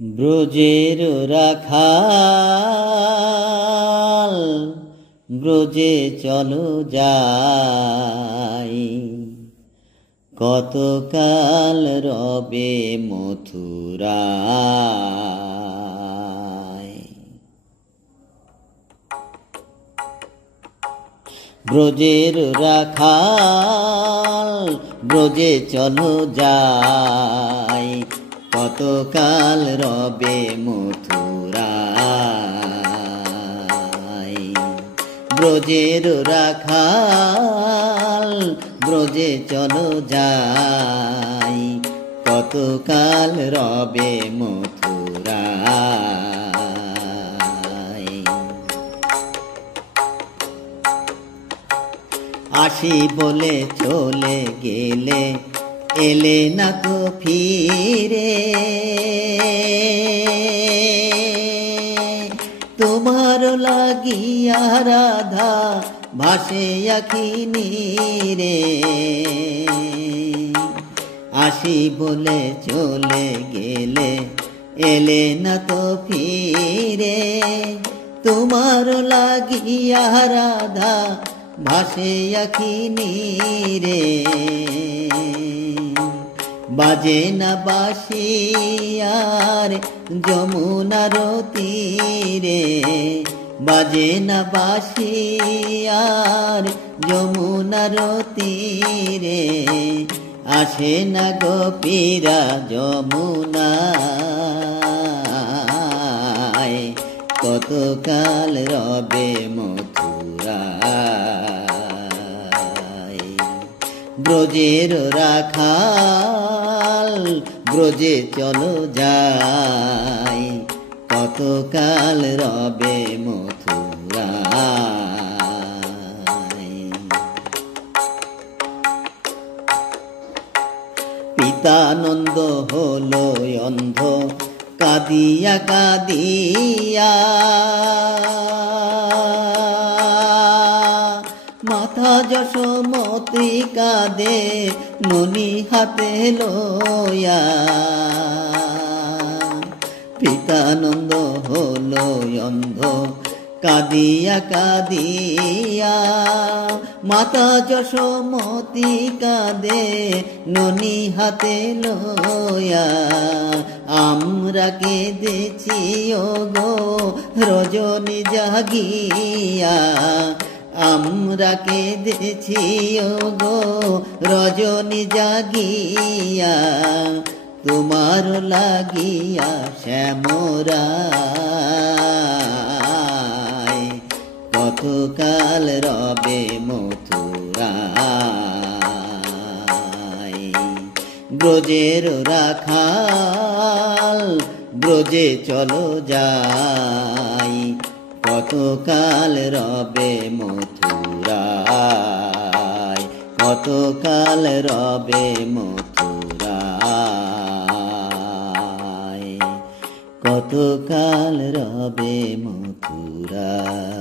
ব্রজের রাখাল ব্রজে চলো যাই, কতকাল রবে মথুরায়। ব্রজের রাখাল ব্রজে চলো যাই, কতকাল রবে মথুরায়। ব্রজের রাখাল ব্রজে চলো যাই, কতকাল রবে মথুরায়। আসি বলে চলে গেলে, এলে না তো ফিরে। তোমার লাগিয়া রাধা ভাসে আখি নীরে। আসি বলে চলে গেলে, এলে না তো ফিরে। তোমার লাগিয়া রাধা ভাসে আখি নীরে। বাজে না বাঁশি আর যমুনার তীরে। বাজে না বাঁশি আর যমুনার তীরে। আসে না গোপীরা যমুনায়, কতকাল রবে মথুরায়। ব্রজের রাখাল ব্রজে চলো যাই, কতকাল রবে মথুরায়। পিতানন্দ হলো অন্ধ কাঁদিয়া কাঁদিয়া। মাথা যশোমতি কাঁদে ননি হাতে লইয়া। পিতানন্দ হলো অন্ধ কাঁদিয়া কাঁদিয়া। মাতা যশোমতি কাঁদে ননি হাতে লইয়া। আমরা কেঁদেছি ওগো রজনী জাগিয়া। আমরা কেঁদেছি ওগো রজনী জাগিয়া। তোমার লাগিয়া শ্যামরায়, কতকাল রবে মথুরায়। ব্রজের রাখাল ব্রজে চলো যাই, কতকাল রবে মথুরায়। কতকাল রবে মথুরায়, কতকাল রবে মথুরায়।